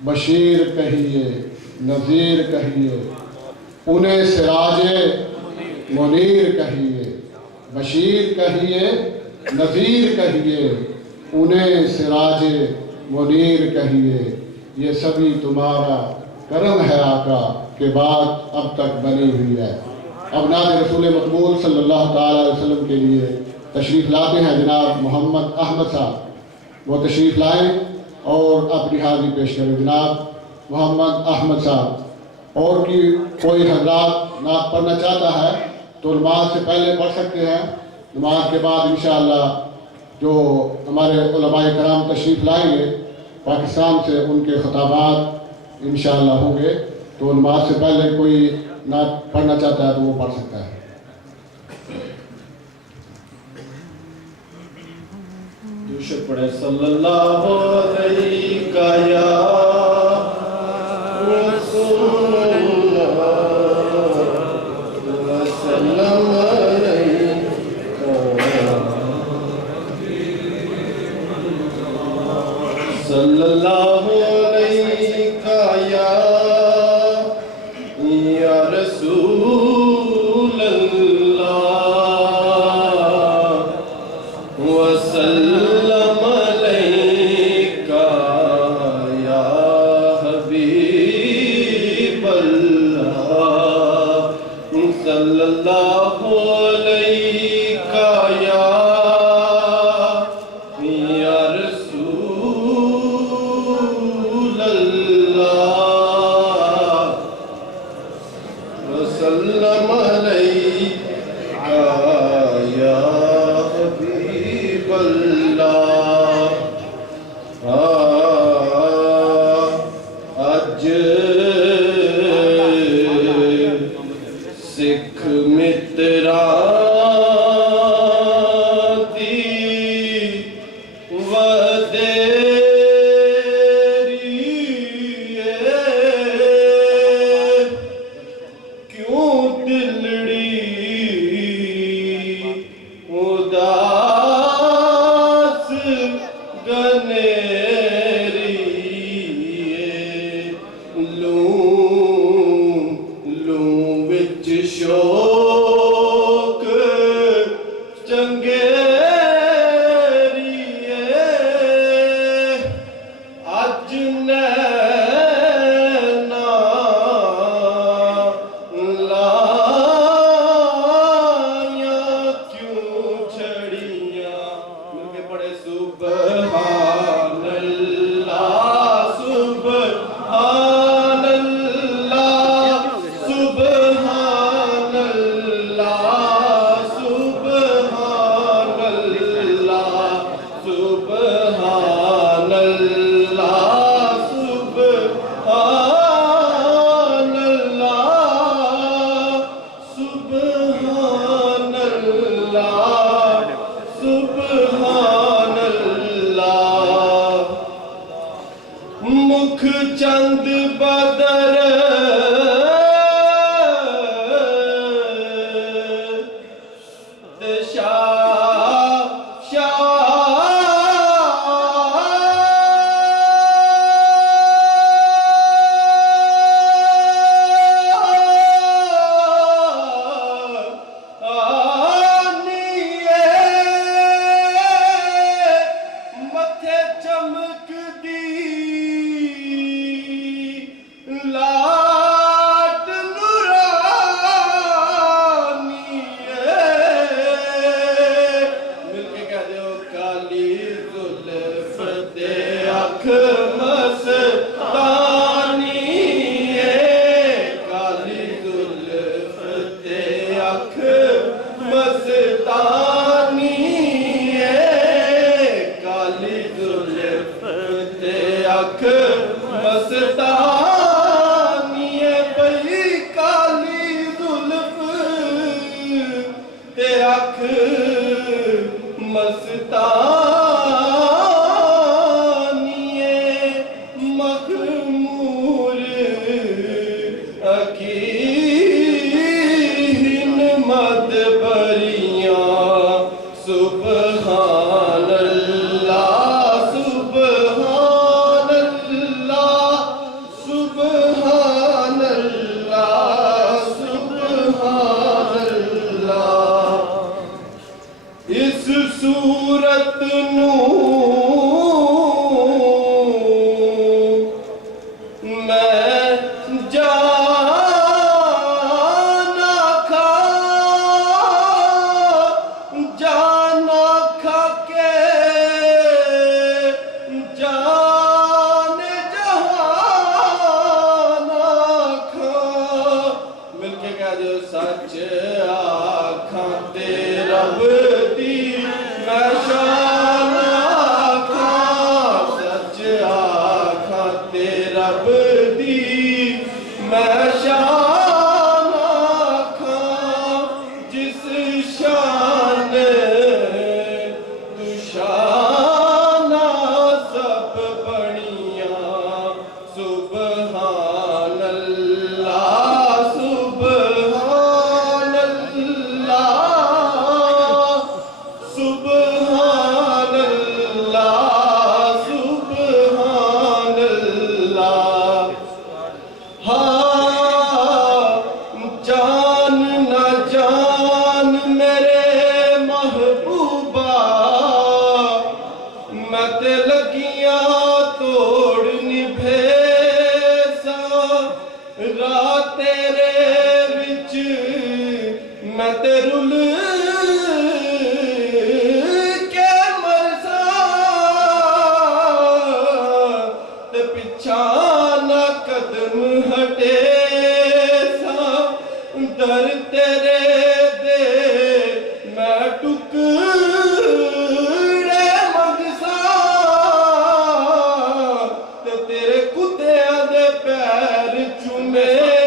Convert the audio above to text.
बशीर कहिए नज़ीर कहिए, उन्हें सिराजे मुनीर कहिए। बशीर कहिए नज़ीर कहिए, उन्हें सिराजे मुनीर कहिए। ये सभी तुम्हारा करम है आका, के बाद अब तक बनी हुई है। अब नाज़ रसूल मकबूल सल्लल्लाहु ताला अलैहि वसल्लम के लिए तशरीफ़ लाते हैं जनाब मोहम्मद अहमद साहब। वो तशरीफ़ लाएँ और अपनी हाज़िरी पेश करें। जनाब मोहम्मद अहमद साहब। और कि कोई हज़रात नात पढ़ना चाहता है तो नमाज से पहले पढ़ सकते हैं। नमाज के बाद इंशाअल्लाह जो हमारे उलमाए कराम तशरीफ़ लाएंगे पाकिस्तान से, उनके खताबात इंशाअल्लाह होंगे। तो नमाज से पहले कोई नात पढ़ना चाहता है तो वो पढ़ सकता है। पढ़े सल्लल्लाहु अलैहि या सल्लल्लाहु अलैका या रसूल अल्लाह वसल्लम अलैका या हबीब अल्लाह सल्लल्लाहु अलैका या वसल्लम अलैका या हबीब अल्लाह। अज सिख मित्रा शोक चंगेरिए अज नैना लाया क्यों छड़िया। मिलके पढ़े सुबहान अल्लाह सुबहान अल्लाह सुबहान अल्लाह सुबहान अल्लाह सुबहान अल्लाह सुबहान अल्लाह सुबहान अल्लाह सुबहान अल्लाह। मुख चंद बदर मथे चमक दी लाट नूरानी मिलके कह दो काली जुल्फ ते अख मस्तानी काली जुल्फ ते अख मस्तानी काली जुल्फ ते अख मस्तानी पई काली जुल्फ ते अख मस्तानी मखमूर अकीन मद बरिया सुबहान अल्लाह सुबहान अल्लाह रब दी मैं शान आखां जिस शान तू शान सब बनियां सुबहान अल्लाह सुबहान अल्लाह सुबहान अल्लाह सुबहान अल्लाह हाँ जान ना जान मेरे महबूबा मैं ते लगियां तोड़ निभेसा रात तेरे विच मैं ते रुल के मरसा ते पिछा ना कदम हटे सा दर तेरे दे मैं टुकड़े मंगसा ते तेरे कुत्तियां दे पैर चूमे